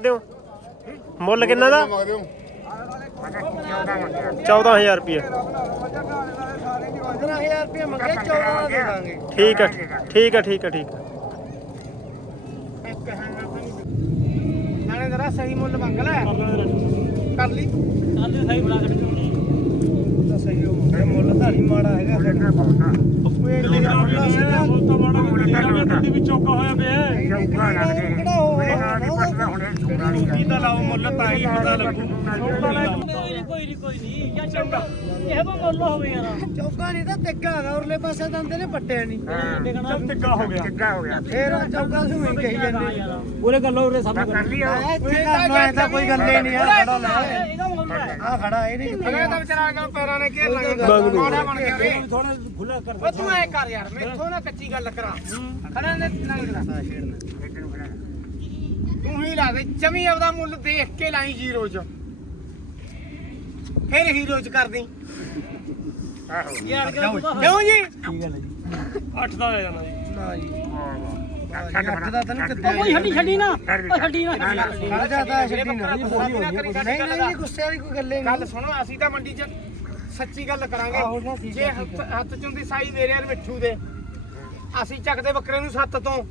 ਦਿਓ। ਮੁੱਲ ਕਿੰਨਾ ਦਾ? 14000 ਰੁਪਏ 15000 ਰੁਪਏ ਮੰਗੇ 14 ਦਾ ਦੇ ਦਾਂਗੇ ਠੀਕ ਹੈ ਠੀਕ ਹੈ ਠੀਕ ਹੈ ਠੀਕ ਹੈ ਨਾਲੇ ਜਰਾ ਸਹੀ ਮੁੱਲ ਮੰਗ ਲੈ। ਕਰ ਲਈ। ਚੱਲ ਸਹੀ ਬਣਾ ਕੇ ਸਹੀ ਹੋ ਮਾੜਾ ਹੈਗਾ ਸਾਡਾ ਕੋਈ ਇੰਨੇ ਦਾ ਮੁੱਲ ਸੀਗਾ ਮੰਡੀ ਵਿੱਚ ਚੌਕਾ ਹੋਇਆ ਪਿਆ ਕਿਹੜਾ ਹੋਇਆ ਕੀ ਤਾਂ ਲਾਓ ਮੁੱਲ ਤਾਂ ਹੀ ਪਤਾ ਲੱਗੂ। ਕੋਈ ਨਹੀਂ ਕੋਈ ਨਹੀਂ ਕੋਈ ਨਹੀਂ। ਜਾਂ ਚੰਗਾ। ਇਹ ਬੋ ਮੁੱਲ ਹੋਵੇ ਯਾਰ। ਚੌਗਾ ਨਹੀਂ ਤਾਂ ਤਿੱਗਾ ਹੈਗਾ ਉਰਲੇ ਪਾਸੇ ਦੰਦੇ ਨੇ ਪੱਟਿਆ ਨਹੀਂ ਚੱਲ ਟਿੱਕਾ ਹੋ ਗਿਆ। ਫੇਰ ਚੌਗਾ ਸੁਣੀ ਕਹੀ ਜਾਂਦੇ। ਪੂਰੇ ਗੱਲੋਂ ਉਰੇ ਸਭ ਕਰ ਲਈ ਇੱਥੇ ਕਰਨਾ ਇਹ ਤਾਂ ਕੋਈ ਗੱਲ ਹੀ ਨਹੀਂ ਆ ਖੜਾ ਲੈ ਹੈ ਆ ਖੜਾ ਇਹ ਨਹੀਂ ਅਗੇ ਤਾਂ ਵਿਚਾਰਾ ਕੇ ਪੈਰਾਂ ਨੇ ਘੇਰ ਲਾਂਗੇ ਬੰਦ ਨੂੰ। ਮਾੜਾ ਬਣ ਗਿਆ ਵੇ। ਥੋੜਾ ਖੁੱਲਾ ਕਰ ਉਹ ਤੂੰ ਐ ਕਰ ਯਾਰ ਮੈਥੋਂ ਨਾ ਕੱਚੀ ਗੱਲ ਕਰਾ। ਖੜਾ ਨੇ ਨੰਗਲਾ ਤੂੰ ਹੀ ਲਾ ਦੇ ਜਮੀ ਆਪਦਾ ਮੁੱਲ ਦੇਖ ਕੇ ਲਾਈ ਜ਼ੀਰੋ ਚ। ਫਿਰ ਹੀਰੋ ਚ ਕਰਦੀ ਯਾਰ ਕਿਉਂ ਕਿਉਂ ਜੀ? ਠੀਕ ਹੈ ਜੀ। 8 ਦਾ ਲੈ ਜਾਣਾ ਜੀ। ਨਾ ਜੀ। ਅੱਠ ਦਾ ਤਾਂ ਨਹੀਂ ਉਹ ਕਿੱਥੇ ਕੋਈ ਛੱਡੀ ਛੱਡੀ ਨਾ ਉਹ ਛੱਡੀ ਨਾ ਖੜ ਛੱਡੀ ਨਹੀਂ ਨਹੀਂ ਦਾ ਗੁੱਸੇ ਵਾਲੀ ਕੋਈ ਗੱਲ ਗੱਲ ਸੁਣੋ ਅਸੀਂ ਤਾਂ ਮੰਡੀ 'ਚ ਸੱਚੀ ਗੱਲ ਆਹੋ ਨਾ, ਕਰਾਂਗੇ ਠੀਕ ਜੇ ਹੈ, ਹੱਥ ਹੱਥ 'ਚ ਹੁੰਦੀ ਸਾਈ ਮੇਰੇ ਯਾਰ ਮਿੱਠੂ ਦੇ ਅਸੀਂ ਚੱਕਦੇ ਬੱਕਰੇ ਨੂੰ ਸੱਤ ਤੋਂ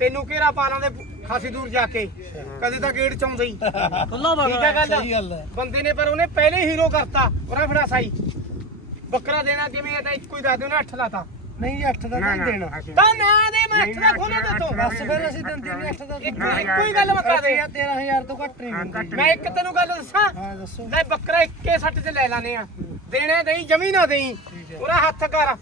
ਤੈਨੂੰ ਘੇਰਾ ਪਾ ਲਾਂਦੇ ਖਾਸੀ ਦੂਰ ਜਾ ਕੇ ਕਦੇ ਤਾਂ ਗੇੜ ਚ ਆਉਂਦੇ ਹੀ ਠੀਕ ਹੈ ਗੱਲ ਬੰਦੇ ਨੇ ਪਰ ਉਹਨੇ ਪਹਿਲੇ ਹੀਰੋ ਕਰਤਾ ਉਹਨੇ ਫੜਾ ਸਾਈ ਬੱਕਰਾ ਦੇਣਾ ਕਿਵੇਂ ਹੈ ਤਾਂ ਇੱਕੋ ਹੀ ਦੱਸ ਦਿਓ ਨਾ ਅੱਠ ਲਾਤਾ ਨਹੀਂ ਜੀ ਦਾ ਤਾਂ ਨਹੀਂ ਦੇਣਾ। ਤਾਂ ਨਾ ਦੇ ਮੈਂ ਅੱਠ ਦਾ ਖੋਲੇ ਦਿੱਤੋ ਬਸ ਫਿਰ ਅਸੀਂ ਦਿੰਦੇ ਨਹੀਂ ਅੱਠ ਦਾ ਇੱਕੋ ਇੱਕੋ ਹੀ ਗੱਲ ਮੁਕਾ ਦੇ। 13000 ਤੋਂ ਘੱਟ ਨਹੀਂ ਦਿੰਦੇ ਮੈਂ ਇੱਕ ਤੈਨੂੰ ਗੱਲ ਦੱਸਾਂ? ਹਾਂ ਦੱਸੋ। ਲੈ ਬੱਕਰਾ ਇੱਕੇ ਸੱਟ ਚ ਲੈ ਲਾਨੇ ਆ। ਦੇਣੇ ਦੇਈ ਜਮੀ ਨਾ ਦੇਈ ਉਹਦਾ ਹੱਥ ਕਰ।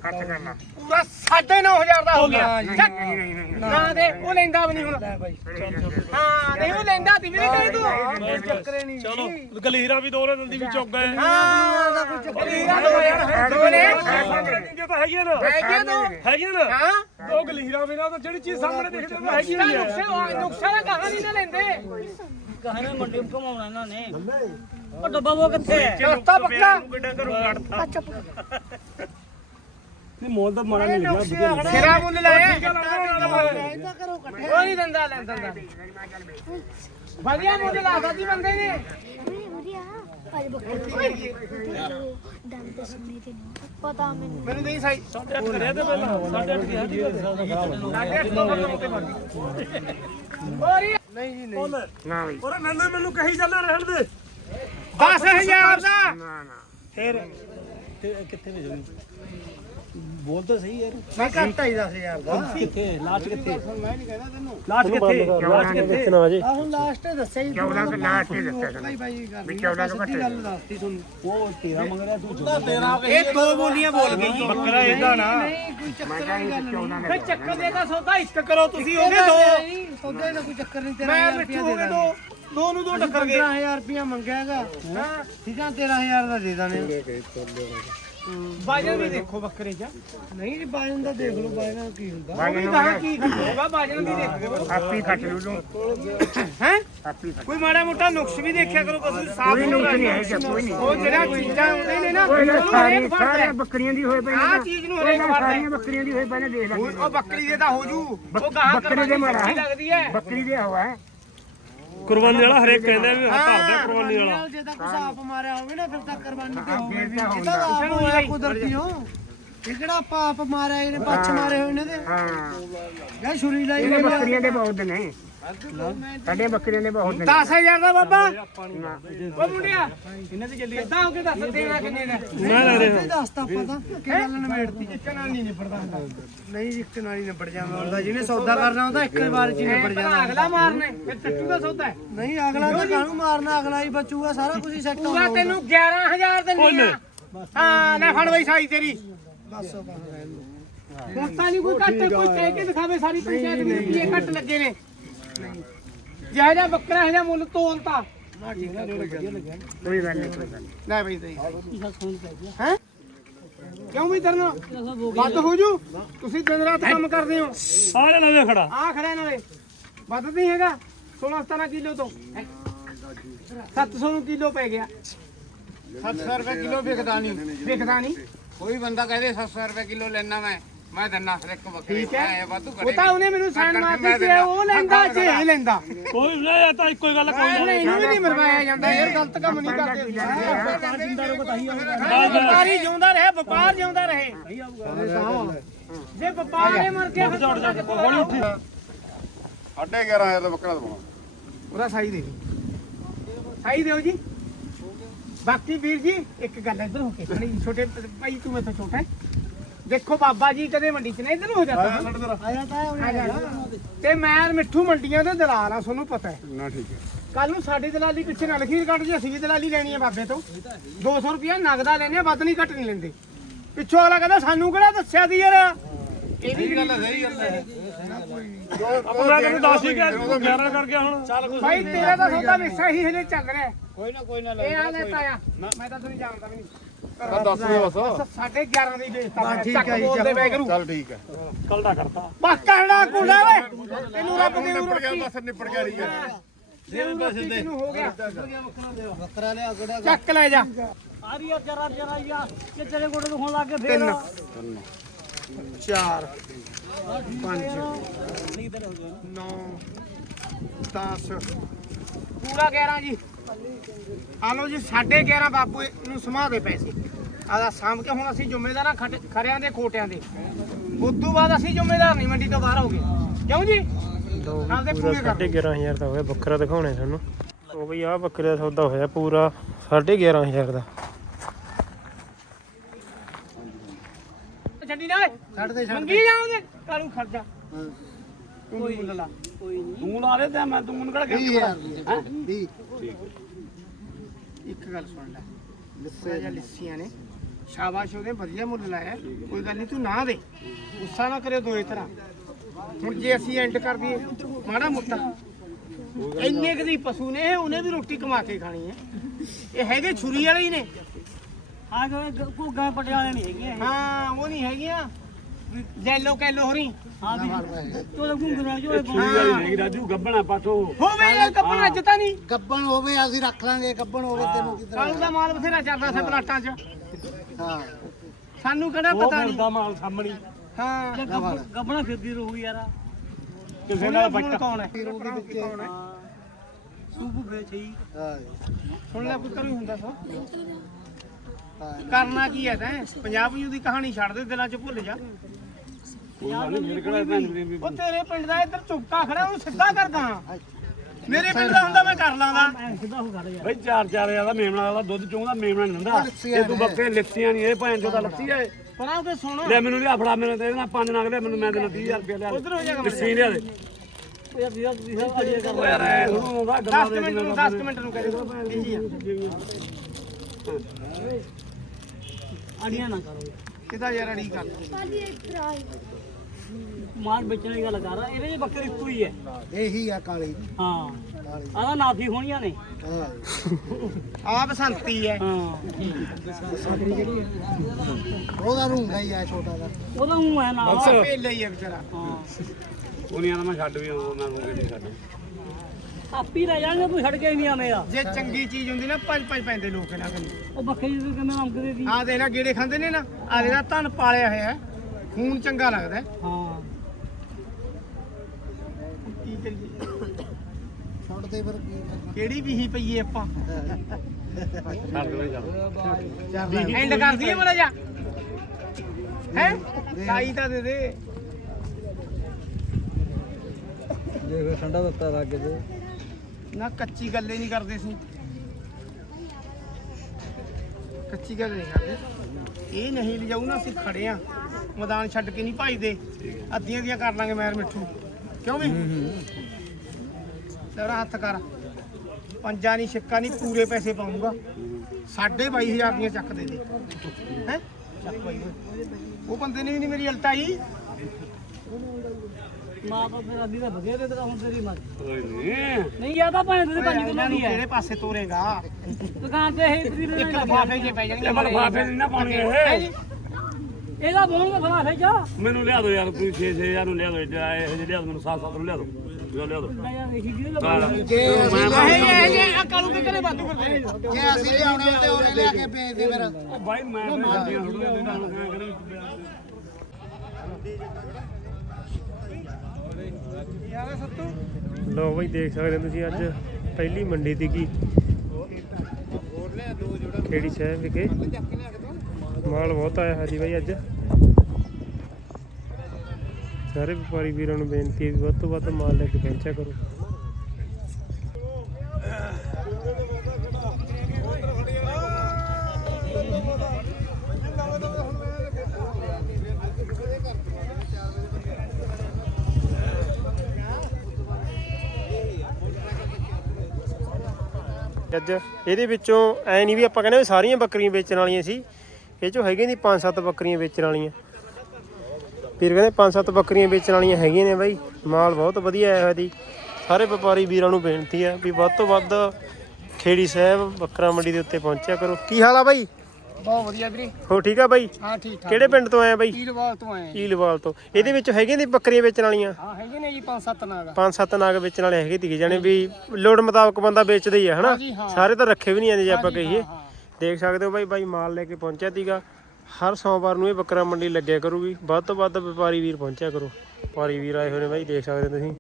ਪੂਰਾ 9500 ਦਾ ਹੋ ਗਿਆ। ਨਾ ਜੀ, ਚੱਕ। ਨਾ ਦੇ ਉਹ ਲੈਂਦਾ ਵੀ ਨਹੀਂ ਹੁਣ। ਲੈ ਬਾਈ। ਹਾਂ ਨਹੀਂ ਉਹ ਲੈਂਦਾ ਤੀ ਵੀਰੇ ਕਹੀ ਤੂੰ। ਚੱਕਰੇ ਨਹੀਂ ਚਲੋ ਗਲੀਰਾ ਵੀ ਦੋ ਨੇ ਦੰਦੀ ਵੀ ਚੁੱਕ ਗਏ ਹਾਂ ਕੋਈ ਚੱਕਰ ਗਲੀਰਾ ਦੋ ਯਾਰ ਦੋ ਨੇ। ਤਾਂ ਹੈਗੀਆਂ ਨਾ। ਹੈਗੀਆਂ ਦੋ। ਹੈਗੀਆਂ ਨਾ। ਹਾਂ। ਉਹ ਗਲੀਰਾ ਵੀ ਨਾ ਤਾਂ ਜਿਹੜੀ ਚੀਜ਼ ਸਾਹਮਣੇ ਦਿਖਦੀ ਉਹ ਤਾਂ ਹੈਗੀ ਹੈ। ਨੁਕਸੇ ਦਾ ਕਹਾਂ ਨਹੀਂ ਨਾ ਲੈਂਦੇ। ਕਹਨੇ ਮੰਡੀ ਨੂੰ ਘਮਾਉਣਾ ਇਹਨਾਂ ਨੇ। ਉਹ ਡੱਬਾ ਉਹ ਕਿੱਥੇ ਹੈ? ਚੌਥਾ ਪੱਕਾ। ਨਹੀਂ ਮੋਲ ਤਾਂ ਮਾਰਾ ਨਹੀਂ ਲੱਗਿਆ ਸਿਰਾ ਮੁੱਲ ਲਾਇਆ ਇਹਦਾ ਕਰੋ ਇਕੱਠੇ। ਉਹ ਨਹੀਂ ਦਿੰਦਾ ਲੈ ਦਿੰਦਾ। ਵਧੀਆ ਮੁੱਲ ਲਾਦਾ ਸੀ ਬੰਦੇ ਨੇ। ਪਤਾ ਮੈਨੂੰ ਮੈਨੂੰ ਦੇਈ ਸਾਈ। ਸਾਡੇ ਅੱਠ ਕਰਿਆ ਤੇ ਪਹਿਲਾਂ। ਸਾਡੇ ਅੱਠ ਗਿਆ ਜੀ ਸਾਡੇ ਅੱਠ ਤੋਂ ਵੱਧ ਉੱਤੇ ਮਰ ਹੋਰੀ ਨਹੀਂ ਜੀ ਨਹੀਂ। ਔਰ ਮੈਨੂੰ ਮੈਨੂੰ ਕਹੀ ਚੱਲ ਰਹਿਣ ਦੇ। 10000 ਦਾ। ਫੇਰ। ਕਿੱਥੇ ਵੇਚੋਗੇ ਬੋਲ ਤਾਂ ਸਹੀ ਯਾਰ। ਮੈਂ ਘੱਟ ਆਈ 10000 ਦਾ। ਕਿੱਥੇ? ਲਾਸਟ ਕਿੱਥੇ? ਮੈਂ ਨਹੀਂ ਕਹਿੰਦਾ ਤੈਨੂੰ। ਲਾਸਟ ਕਿੱਥੇ? ਲਾਸਟ ਕਿੱਥੇ? ਆ ਹੁਣ ਲਾਸਟ ਦੱਸਿਆ ਹੀ 14 ਤੋਂ ਲਾਸਟ ਹੀ ਦੱਸਿਆ ਭਾਈ ਭਾਈ ਗੱਲ 14 ਤੋਂ ਘੱਟ ਗੱਲ ਦੱਸਤੀ ਤੁਹਾਨੂੰ। ਉਹ ਤੇਰਾ ਮੰਗ ਰਿਹਾ ਤੂੰ ਚੁੱਪ ਇਹ ਦੋ ਬੋਲੀਆਂ ਬੋਲ ਗਈ ਬੱਕਰਾ ਇਹਦਾ ਨਾ। ਨਹੀਂ ਕੋਈ ਚੱਕਰ ਗੱਲ ਨਹੀਂ। ਚੱਕਰ ਦਾ ਸੌਦਾ ਇੱਕ ਕਰੋ ਤੁਸੀਂ ਹੋ ਗਏ ਦੋ। ਨਹੀਂ ਸੌਦੇ ਦਾ ਕੋਈ ਚੱਕਰ ਨਹੀਂ ਤੇਰਾ ਮੈਂ ਮਿੱਠੂ ਹੋ ਗਏ ਦੋ ਦੋ ਨੂੰ ਦੋ ਟੱਕਰ ਗਏ। 15000 ਰੁਪਇਆ ਮੰਗਿਆ ਹੈਗਾ। ਹਾਂ। ਠੀਕ ਆ 13000 ਦਾ ਦੇ ਦਾਨੇ ਬਾਜਨ ਵੀ ਦੇਖੋ ਬੱਕਰੇ ਚ ਨਹੀਂ ਜੀ ਬਾਜਨ ਦਾ ਦੇਖ ਲਓ ਬਾਜਨ ਕੀ ਹੁੰਦਾ? ਉਹ ਵੀ ਕੀ ਹੋਗਾ ਬਾਜਨ ਵੀ ਦੇਖ। ਆਪੀ ਕੱਟ ਲੂ ਹੈ? ਕੋਈ ਮਾੜਾ ਮੋਟਾ ਨੁਕਸ ਵੀ ਦੇਖਿਆ ਕਰੋ ਕੁਝ ਸਾਫ਼ ਨਹੀਂ ਹੈ ਕੋਈ ਨਹੀਂ। ਉਹ ਜਿਹੜਾ ਚੀਜ਼ਾਂ ਹੁੰਦੇ ਨੇ ਨਾ ਹੈ ਬੱਕਰੀਆਂ ਦੀ ਹੋਏ ਪਈ ਆਹ ਚੀਜ਼ ਨੂੰ ਹਰੇਕ ਹੈ ਸਾਰੀਆਂ ਬੱਕਰੀਆਂ ਦੀ ਹੋਏ ਪਈ ਨੇ ਦੇਖ ਲੈ। ਉਹ ਬੱਕਰੀ ਦੇ ਤਾਂ ਹੋ ਜੂ। ਉਹ ਗਾਹ ਬੱਕਰੀ ਦੇ ਮਾਰਾ। ਲੱਗਦੀ ਹੈ। ਬੱਕਰੀ ਦੇ ਹਵਾ ਹੈ। ਕੁਰਬਾਨੀ ਵਾਲਾ ਹਰੇਕ ਕਹਿੰਦਾ ਵੀ ਧਰਦਾ ਕੁਰਬਾਨੀ ਵਾਲਾ। ਜੇ ਤਾਂ ਕੁਛ ਆਪ ਮਾਰਿਆ ਹੋਵੇ ਨਾ ਫਿਰ ਤਾਂ ਕੁਰਬਾਨੀ ਤੇ ਹੋਵੇ। ਵੀ ਇਹ ਤਾਂ ਆਪ ਹੋਇਆ ਕੁਦਰਤੀ ਹੋ ਇਹ ਕਿਹੜਾ ਆਪ ਮਾਰਿਆ ਇਹਨੇ ਪੱਛ ਮਾਰੇ ਹੋਏ ਨੇ ਤੇ ਹਾਂ। ਜਾਂ ਛੁਰੀ ਲਾਈ ਇਹਨੇ। ਬੱਕਰੀਆਂ ਦੇ ਬਹੁਤ ਨੇ। ਸਾਡੇ ਬੱਕਰੀਆਂ ਦੇ ਬਹੁਤ ਨੇ। 10000 ਦਾ ਬਾਬਾ। ਉਹ ਮੁੰਡਿਆ ਇਹਨਾਂ ਤੇ ਚੱਲੀ ਏਦਾਂ ਹੋ ਕੇ ਦੱਸ ਦੇਣਾ ਕਿੰਨੇ ਦਾ? ਮੈਂ ਲੈ ਰਿਹਾ। ਇਹ ਦੱਸਤਾ ਆਪਾਂ ਤਾਂ ਕੀ ਗੱਲ ਨਿਬੇੜਤੀ? ਇੱਕ ਨਾਲ ਨਹੀਂ ਨਿਪੜਦਾ ਹੁੰਦਾ। ਨਹੀਂ ਇੱਕ ਨਾਲ ਹੀ ਨਿਬੜ ਜਾਂਦਾ ਹੁੰਦਾ। ਜਿਹਨੇ ਸੌਦਾ ਕਰਨਾ ਹੁੰਦਾ ਇੱਕ ਵਾਰ ਚ ਹੀ ਨਿਬੜ ਜਾਂਦਾ ਅਗਲਾ ਮਾਰਨੇ ਫਿਰ ਟੱਟੂ ਦਾ ਸੌਦਾ ਹੈ। ਨਹੀਂ ਅਗਲਾ ਤਾਂ ਕਾਹਨੂੰ ਮਾਰਨਾ? ਅਗਲਾ ਹੀ ਬਚੂਗਾ ਸਾਰਾ ਕੁਝ ਹੀ ਸੈੱਟ ਹੋਊਗਾ। ਤੈਨੂੰ 11000 ਦਿੰਨੀ ਆ। ਹਾਂ ਲੈ ਫੜ ਬਈ ਸਾਈ ਤੇਰੀ। ਬਸ ਬਸ। ਰਹਿਣ ਦਿਓ। ਹੁਣ ਤਾਂ ਨਹੀਂ ਕੋਈ ਘੱਟ ਕੋਈ ਕਹਿ ਕੇ ਦਿਖਾਵੇ ਸਾਰੀ ਪੰਚਾਇਤ ਨੂੰ ਰੁਪਏ ਘੱਟ ਲੱਗੇ ਨੇ। ਜਿਹੜਾ ਜਿਹਾ ਬੱਕਰਾ ਹੈ ਜਾਂ ਮੁੱਲ ਤੋਲਤਾ ਨਾ ਕੋਈ ਗੱਲ ਨਹੀਂ ਕੋਈ ਗੱਲ ਨਹੀਂ। ਲੈ ਬਈ ਤੇ ਹੈ? ਕਿਉਂ ਵੀ ਤਰਨਾ ਵੱਧ ਹੋ ਜੂ? ਤੁਸੀਂ ਦਿਨ ਰਾਤ ਕੰਮ ਕਰਦੇ ਹੋ। ਸਾਰੇ ਲਵੇ ਖੜਾ। ਆ ਖੜਾ ਨਾਲੇ ਵੱਧ ਨਹੀਂ ਹੈਗਾ? 16 17 ਕਿਲੋ ਤੋਂ। 700 ਨੂੰ ਕਿਲੋ ਪੈ ਗਿਆ। 700 ਰੁਪਏ ਕਿਲੋ ਵਿਕਦਾ ਨਹੀਂ ਵਿਕਦਾ ਨਹੀਂ ਕੋਈ ਬੰਦਾ ਕਹਦੇ 700 ਰੁਪਏ ਕਿਲੋ ਲੈਣਾ ਮੈਂ ਮੈਂ ਦੰਨਾ ਹਰ ਇੱਕ ਬੱਕਰੀ। ਠੀਕ ਹੈ। ਐ ਵਾਧੂ ਉਹ ਤਾਂ ਉਹਨੇ ਮੈਨੂੰ ਸਾਈਨ ਮਾਰਤੀ ਜੇ ਉਹ ਲੈਂਦਾ ਜੇ ਇਹ ਲੈਂਦਾ। ਕੋਈ ਨਹੀਂ ਇਹ ਤਾਂ ਇੱਕੋ ਹੀ ਗੱਲ ਕੋਈ ਹੁਣ ਇਹਨੂੰ ਵੀ ਨਹੀਂ ਮਰਵਾਇਆ ਜਾਂਦਾ ਯਾਰ ਗਲਤ ਕੰਮ ਨਹੀਂ ਕਰਦੇ। ਵਪਾਰੀ ਜਿਉਂਦਾ ਰਹੇ ਵਪਾਰ ਜਿਉਂਦਾ ਰਹੇ। ਜੇ ਵਪਾਰ ਨੇ ਮਰ ਕੇ ਹੌਲੀ ਉੱਠੀ। ਸਾਢੇ 11000 ਦਾ ਬੱਕਰਾ ਦਵਾਉਣਾ ਉਹਦਾ ਸਾਈ ਦੇ ਸਾਈ ਦਿਓ ਜੀ। ਬਾਕੀ ਵੀਰ ਜੀ ਇੱਕ ਗੱਲ ਇੱਧਰ ਹੋ ਕੇ ਖੜੀ ਛੋਟੇ ਭਾਈ ਤੂੰ ਮੈਥੋਂ ਛੋਟਾ ਹੈ। ਦੇਖੋ ਬਾਬਾ ਜੀ ਕਦੇ ਮੰਡੀ ਚ ਨਹੀਂ ਇੱਧਰ ਹੋ ਜਾਂਦਾ। ਆਇਆ ਤਾਂ ਤੇ ਮੈਂ ਮਿੱਠੂ ਮੰਡੀਆਂ ਦੇ ਦਲਾਲ ਆ ਤੁਹਾਨੂੰ ਪਤਾ ਹੈ। ਨਾ ਠੀਕ ਹੈ। ਕੱਲ ਨੂੰ ਸਾਡੀ ਦਲਾਲੀ ਪਿੱਛੇ ਨਾ ਲਖੀਰ ਕੱਢ ਜੀ ਅਸੀਂ ਵੀ ਦਲਾਲੀ ਲੈਣੀ ਹੈ ਬਾਬੇ ਤੋਂ। 200 ਰੁਪਇਆ ਨਗਦਾ ਲੈਣੇ ਆ ਵੱਧ ਨਹੀਂ ਘੱਟ ਨਹੀਂ ਲੈਂਦੇ। ਪਿੱਛੋਂ ਅਗਲਾ ਕਹਿੰਦਾ ਸਾਨੂੰ ਕਿਹੜਾ ਦੱਸਿਆ ਦੀ ਯਾਰ? ਇਹ ਵੀ ਗੱਲ ਸਹੀ ਗੱਲ ਹੈ। ਆਪਣਾ ਕਹਿੰਦੇ 10 ਹੀ ਗਿਆ 11 ਕਰ ਗਿਆ ਹੁਣ ਭਾਈ ਤੇਰਾ ਤਾਂ ਸੌਦਾ ਵਿਸਾ ਹੀ ਹਲੇ ਚੱਲ ਰਿਹਾ। ਹੈ। ਇਹ ਆ ਲੈਤਾ ਆ ਮੈਂ ਤਾਂ ਤੁਹਾਨੂੰ ਜਾਣਦਾ ਵੀ ਨਹੀਂ। ਦੱਸ ਦੇ ਬਸ। ਸਾਢੇ 11 ਦੀ ਵੇਚਤਾ ਚੱਕ ਬੋਲਦੇ ਬੈ ਕਰੂ। ਚੱਲ ਠੀਕ ਹੈ। ਕੱਲ ਦਾ ਕਰਤਾ। ਬਸ ਕਹਿਣਾ ਕੁੜਾ ਵੇ ਤੈਨੂੰ ਰੱਬ ਦੇ ਰੋਟੀ। ਬਸ ਨਿਪਟ ਗਿਆ ਠੀਕ ਹੈ। ਦੇ ਪੈਸੇ ਦੇ ਹੋ ਗਿਆ? ਬੱਕਰਾ ਲਿਆ ਗੜਾ ਚੱਕ ਲੈ ਜਾ। ਆ ਰਹੀ ਆ ਜਰਾ ਜਰਾ ਯਾ ਕਿ ਤੇਰੇ ਕੋਲ ਦੁਖਣ ਲੱਗ ਗਏ ਫੇਰ? ਤਿੰਨ। ਚਾਰ। ਪੰਜ। ਨੌ। 10 ਪੂਰਾ 11 ਜੀ। ਆ ਲਓ ਜੀ 11.5 ਬਾਪੂ ਨੂੰ ਸਮਾ ਦੇ ਪੈਸੇ ਆਦਾ ਸਾਂਭ ਕੇ ਹੁਣ ਅਸੀਂ ਜ਼ਿੰਮੇਦਾਰ ਖਰਿਆਂ ਦੇ ਖੋਟਿਆਂ ਦੇ। ਉਸ ਤੋਂ ਬਾਅਦ ਅਸੀਂ ਜ਼ਿੰਮੇਦਾਰ ਨਹੀਂ ਮੰਡੀ ਤੋਂ ਬਾਹਰ ਹੋ ਗਏ। ਕਿਉਂ ਜੀ? ਆਪਦੇ ਪੂਰੇ ਕਰ 11500 ਦਾ ਹੋਇਆ ਬੱਕਰਾ ਦਿਖਾਉਣੇ ਤੁਹਾਨੂੰ। ਉਹ ਬਈ ਆ ਬੱਕਰੇ ਦਾ ਸੌਦਾ ਹੋਇਆ ਪੂਰਾ 11500 ਦਾ। ਛੱਡੀ ਨਾ ਛੱਡ ਦੇ ਮੰਗੀ ਜਾਉਂਦੇ ਕਾਲੂ ਖਰਚਾ? ਤੂੰ ਮੁੱਲ ਲਾ। ਤੂੰ ਲਾ ਦੇ ਤੇ ਮੈਂ ਤੂੰ ਮੈਨੂੰ ਕਿਹੜਾ ਇੱਕ ਗੱਲ ਸੁਣ ਲੈ। ਲਿੱਸੇ ਜਾਂ ਲਿੱਸੀਆਂ ਨੇ। ਸ਼ਾਬਾਸ਼ ਉਹਦੇ ਵਧੀਆ ਮੁੱਲ ਲਾਇਆ। ਕੋਈ ਗੱਲ ਨਹੀਂ ਤੂੰ ਨਾ ਦੇ। ਗੁੱਸਾ ਨਾ ਕਰਿਓ ਦੋਏ ਤਰ੍ਹਾਂ। ਹੁਣ ਜੇ ਅਸੀਂ ਐਂਡ ਕਰ ਦਈਏ ਮਾੜਾ ਮੋਟਾ। ਇੰਨੇ ਕੁ ਦੀ ਪਸ਼ੂ ਨੇ ਉਹਨੇ ਵੀ ਰੋਟੀ ਕਮਾ ਕੇ ਖਾਣੀ ਹੈ। ਇਹ ਹੈਗੇ ਛੁਰੀ ਵਾਲੇ ਹੀ ਨੇ। ਆ ਜੋ ਘੁੱਗਾ ਪਟਿਆਲੇ ਨਹੀਂ ਹੈਗੀਆਂ ਇਹ। ਹਾਂ ਉਹ ਨਹੀਂ ਹੈਗੀਆਂ। ਜੈਲੋ ਕੈਲੋ ਹੋਰੀ। ਹਾਂ ਵੀ ਤੋ ਘੁੰਗਰਾ ਜੋ ਇਹ ਹਾਂ ਰਾਜੂ ਗੱਬਣਾ ਪਾਸੋ ਹੋਵੇ ਇਹ ਕੱਪੜਾ ਅੱਜ ਤਾਂ ਨਹੀਂ। ਗੱਬਣ ਹੋਵੇ ਅਸੀਂ ਰੱਖ ਲਾਂਗੇ ਗੱਬਣ ਹੋਵੇ ਤੈਨੂੰ ਕਿਧਰ ਕਾਲੂ ਦਾ ਮਾਲ ਬਥੇਰਾ ਚੱਲਦਾ ਸੀ ਪਲਾਟਾਂ 'ਚ। ਹਾਂ। ਸਾਨੂੰ ਕਿਹੜਾ ਪਤਾ ਨਹੀਂ। ਦਾ ਮਾਲ ਸਾਹਮਣੀ। ਹਾਂ। ਗੱਬਣਾ ਫਿਰਦੀ ਰਹੂ ਯਾਰ। ਕਿਸੇ ਨਾਲ ਬੱਟਾ ਕੌਣ ਹੈ? ਸੂਪ ਵੇਚੀ ਹਾਂ। ਸੁਣ ਲੈ ਪੁੱਤਰ ਵੀ ਹੁੰਦਾ ਸੋ। ਕਰਨਾ ਕੀ ਹੈ ਤੈਂ? ਪੰਜਾਬ ਜੂ ਦੀ ਕਹਾਣੀ ਛੱਡ ਦੇ ਦਿਲਾਂ 'ਚ ਭੁੱਲ ਜਾ। ਉਹ ਤੇਰੇ ਪਿੰਡ ਦਾ ਇੱਧਰ ਚੁੱਪਕਾ ਖੜਾ ਉਹਨੂੰ ਸਿੱਧਾ ਕਰਦਾ। ਮੇਰੇ ਪਿੰਡ ਦਾ ਹੁੰਦਾ ਮੈਂ ਕਰ ਲਾਂਦਾ। ਸਿੱਧਾ ਹੋ ਖੜ ਜਾ ਬਈ ਚਾਰ ਚਾਰ ਦਾ ਮੇਮਣਾ ਵਾਲਾ ਦੁੱਧ ਚੋਂਦਾ ਮੇਮਣਾ ਨਹੀਂ ਦਿੰਦਾ ਇਹ ਤੂੰ ਬੱਕੇ ਲਿੱਤੀਆਂ ਨਹੀਂ ਇਹ ਭੈਣ ਚੋਂ ਦਾ ਲੱਤੀ ਐ ਪਰ ਆ ਕੇ ਸੁਣ ਲੈ ਮੈਨੂੰ ਲਿਆ ਫੜਾ ਮੈਨੂੰ ਤੇ ਇਹਦੇ ਨਾਲ ਪੰਜ ਨਗ ਲਿਆ ਮੈਨੂੰ ਮੈਂ ਦੇਣਾ 30000 ਰੁਪਏ ਲਿਆ। ਉਧਰ ਹੋ ਜਾ ਲੱਸੀ ਲਿਆ ਦੇ। ਯਾਰ ਥੋੜ੍ਹਾ ਹੁੰਦਾ ਗੱਲਾਂ 10 ਮਿੰਟ ਨੂੰ 10 ਮਿੰਟ ਨੂੰ ਕਰੇ ਅੜੀਆਂ ਨਾ ਕਰੋ। ਕਿਦਾ ਯਾਰ ਅੜੀ ਕਰ। ਮਾਰ ਵੇਚਣ ਦੀ ਗੱਲ ਕਰ ਇਹਦੇ ਚ ਬੱਕਰੀ ਇੱਕੋ ਹੀ ਹੈ। ਇਹੀ ਆ ਕਾਲੀ। ਹਾਂ। ਆਦਾ ਨਾਥੀ ਹੋਣੀਆਂ ਨੇ। ਹਾਂ। ਆ ਬਸੰਤੀ ਹੈ। ਹਾਂ। ਉਹਦਾ ਰੂੰਗਾ ਹੀ ਆ ਛੋਟਾ ਦਾ ਉਹਦਾ ਮੂੰਹ ਹੈ ਨਾਲ। ਆ ਪੇਲੇ ਹੀ ਹੈ ਵਿਚਾਰਾ। ਹਾਂ। ਉਹਨੀਆਂ ਦਾ ਮੈਂ ਛੱਡ ਵੀ ਆਉਂਦਾ ਮੈਂ ਹੋਗੇ ਨਹੀਂ ਛੱਡ ਆਪੀ ਰਹਿ ਜਾਣਗੇ ਤੂੰ ਛੱਡ ਕੇ ਨਹੀਂ ਆਵੇਂਗਾ ਜੇ ਚੰਗੀ ਚੀਜ਼ ਹੁੰਦੀ ਨਾ ਪੰਜ ਪੰਜ ਪੈਂਦੇ ਲੋਕ ਇਹਨਾਂ ਕੋਲ। ਉਹ ਬੱਕਰੀ ਦੇ ਕਿਵੇਂ ਅੰਕਦੇ ਦੀ ਆ ਦੇਖ ਲੈ ਗੇੜੇ ਖਾਂਦੇ ਨੇ ਨਾ ਆ ਦੇਖ ਲੈ ਧਨ ਪਾਲਿਆ ਹੋਇਆ ਹੈ। ਖੂਨ ਚੰਗਾ ਲੱਗਦਾ ਹੈ। ਹਾਂ। ਕੀ ਕਰੀਏ ਛੱਡ ਦੇ ਫਿਰ ਕੀ ਕਰਨਾ। ਕਿਹੜੀ ਵੀਹੀ ਪਈਏ ਆਪਾਂ? ਐਂਡ ਕਰ ਦਈਏ ਮੜਾ ਜਾ ਹੈ? ਸਾਈ ਤਾਂ ਦੇ ਦੇ। ਦੇਖ ਠੰਡਾ ਦਿੱਤਾ ਲੱਗ ਜੇ ਨਾ ਕੱਚੀ ਗੱਲੇ ਨਹੀਂ ਕਰਦੇ ਸੀ। ਕੱਚੀ ਗੱਲ ਨਹੀਂ ਕਰਦੇ। ਇਹ ਨਹੀਂ ਲਿਜਾਊ ਨਾ ਅਸੀਂ ਖੜੇ ਆ, ਮੈਦਾਨ ਛੱਡ ਕੇ ਨਹੀਂ ਭਾਈਦੇ ਅੱਧੀਆਂ ਦੀਆਂ ਕਰ ਲਾਂਗੇ ਮੈਰ ਮਿੱਠੂ। ਕਿਉਂ ਵੀ? ਤੇਰਾ ਹੱਥ ਕਰ। ਪੰਜਾ ਨਹੀਂ ਛਿੱਕਾ ਨਹੀਂ ਪੂਰੇ ਪੈਸੇ ਪਾਉਂਗਾ ਸਾਢੇ ਬਾਈ ਹਜ਼ਾਰ ਦੀਆਂ ਚੱਕ ਦੇ ਦੇ। ਹੈ? ਚੱਕ ਬਾਈ। ਉਹ ਬੰਦੇ ਨੇ ਵੀ ਨਹੀਂ ਮੇਰੀ ਅਲਟਾਈ। ਮਾਂ ਬਾਪ ਮੇਰਾ ਦੀ ਦਾ ਵਧੀਆ ਦੇ ਦੇਗਾ ਹੁਣ ਤੇਰੀ ਮਰਜ਼ੀ। ਕੋਈ ਨਹੀਂ। ਨਹੀਂ ਯਾਰ ਤਾਂ ਭਾਵੇਂ ਤੇਰੇ 5 ਕਿਲੋ ਦੀ ਹੈ। ਕਿਹੜੇ ਪਾਸੇ ਤੋਰੇਗਾ? ਦੁਕਾਨ ਤੇ ਇਹ ਤੇਰੀ ਇੱਕ ਲਫਾਫੇ ਜੇ ਪੈ ਇਹ ਜਾਣਗੇ ਬਲ ਫਾਫੇ ਨਹੀਂ ਨਾ ਪਾਉਣੀ ਇਹ। ਜੀ। ਇਹਦਾ ਬੋਲ ਕੇ ਫਲਾ ਫੇ ਜਾ ਮੈਨੂੰ ਲਿਆ ਦਿਓ ਯਾਰ ਤੁਸੀਂ 6 6000 ਨੂੰ ਲਿਆ ਜਾ ਇਹ ਜਿਹੇ ਲਿਆ ਦਿਓ ਮੈਨੂੰ 7 7 ਨੂੰ ਲਿਆ ਦਿਓ। ਜੋ ਲਿਆ ਦਿਓ। ਮੈਂ ਯਾਰ ਦੇਖੀ ਕਿਹਦੇ ਲੱਗਾ ਜੇ ਇਹ ਇਹ ਇਹ ਕਾਲੂ ਕੇ ਘਰੇ ਬਾਤੂ ਕਰਦੇ ਨੇ? ਜੇ ਅਸੀਂ ਲਿਆਉਣੇ ਤੇ ਉਹਨੇ ਲਿਆ ਕੇ ਭੇਜ ਦੇ ਫਿਰ। ਉਹ ਬਾਈ ਮੈਂ ਤਾਂ ਗੱਡੀਆਂ ਥੋੜੀਆਂ ਦੇ ਨਾਲ ਕਰੀ। ਲੋ ਬਈ ਦੇਖ ਸਕਦੇ ਹੋ ਤੁਸੀਂ ਅੱਜ ਪਹਿਲੀ ਮੰਡੀ ਦੀ ਕੀ ਖੇੜੀ ਸ਼ਹਿਰ ਵਿਖੇ? ਮਾਲ ਬਹੁਤ ਆਇਆ ਹੈ ਜੀ ਬਾਈ ਅੱਜ। ਸਾਰੇ ਵਪਾਰੀ ਵੀਰਾਂ ਨੂੰ ਬੇਨਤੀ ਹੈ ਵੀ ਵੱਧ ਤੋਂ ਵੱਧ ਮਾਲ ਲੈ ਕੇ ਪਹੁੰਚਿਆ ਕਰੋ। ਅੱਜ ਇਹਦੇ ਵਿੱਚੋਂ ਐ ਨਹੀਂ ਵੀ ਆਪਾਂ ਕਹਿੰਦੇ ਵੀ ਸਾਰੀਆਂ ਬੱਕਰੀਆਂ ਵੇਚਣ ਵਾਲੀਆਂ ਸੀ, ਇਹ ਚੋਂ ਹੈਗੀਆਂ ਦੀ 5-7 ਬੱਕਰੀਆਂ ਵੇਚਣ ਵਾਲੀਆਂ। ਵੀਰ ਕਹਿੰਦੇ 5-7 ਬੱਕਰੀਆਂ ਵੇਚਣ ਵਾਲੀਆਂ ਹੈਗੀਆਂ ਨੇ ਬਾਈ, ਮਾਲ ਬਹੁਤ ਵਧੀਆ ਆਇਆ ਹੋਇਆ ਦੀ ਸਾਰੇ ਵਪਾਰੀ ਵੀਰਾਂ ਨੂੰ ਬੇਨਤੀ ਹੈ ਵੀ ਵੱਧ ਤੋਂ ਵੱਧ ਖੇੜੀ ਸਾਹਿਬ ਬੱਕਰਾ ਮੰਡੀ ਦੇ ਉੱਤੇ ਪਹੁੰਚਿਆ ਕਰੋ। ਕੀ ਹਾਲ ਆ ਬਾਈ? ਬਹੁਤ ਵਧੀਆ ਵੀਰੇ। ਹੋ ਠੀਕ ਆ ਬਾਈ? ਹਾਂ ਠੀਕ ਠਾਕ ਕਿਹੜੇ ਪਿੰਡ ਤੋਂ ਆਏ ਆ ਬਾਈ? ਈਲਵਾਲ ਤੋਂ ਆਏ ਈਲਵਾਲ ਤੋਂ। ਇਹਦੇ ਵਿੱਚ ਹੈਗੀਆਂ ਦੀ ਬੱਕਰੀਆਂ ਵੇਚਣ ਵਾਲੀਆਂ? ਹਾਂ ਹੈਗੇ ਨੇ ਜੀ ਪੰਜ ਸੱਤ ਨਾਗ। ਪੰਜ ਸੱਤ ਨਾਗ ਵੇਚਣ ਵਾਲੇ ਹੈਗੇ ਤੀਗੇ ਜਾਣੇ। ਵੀ ਲੋੜ ਮੁਤਾਬਕ ਬੰਦਾ ਵੇਚਦਾ ਹੀ ਆ ਹਨਾ? ਹਾਂਜੀ, ਹਾਂ। ਸਾਰੇ ਤਾਂ ਰੱਖੇ ਵੀ ਨਹੀਂ ਜਾਂਦੇ ਜੇ ਆਪਾਂ ਹਾਂਜੀ, ਕਹੀਏ। ਹਾਂ। ਦੇਖ ਸਕਦੇ ਹੋ ਬਾਈ ਬਾਈ ਮਾਲ ਲੈ ਕੇ ਪਹੁੰਚਿਆ ਤੀਗਾ। ਹਰ ਸੋਮਵਾਰ ਨੂੰ ਇਹ ਬੱਕਰਾ ਮੰਡੀ ਲੱਗਿਆ ਕਰੂਗੀ। ਵੱਧ ਤੋਂ ਵੱਧ ਵਪਾਰੀ ਵੀਰ ਪਹੁੰਚਿਆ ਕਰੋ। ਵਪਾਰੀ ਵੀਰ ਆਏ ਹੋਏ ਨੇ ਬਾਈ ਦੇਖ ਸਕਦੇ ਹੋ ਤੁਸੀਂ।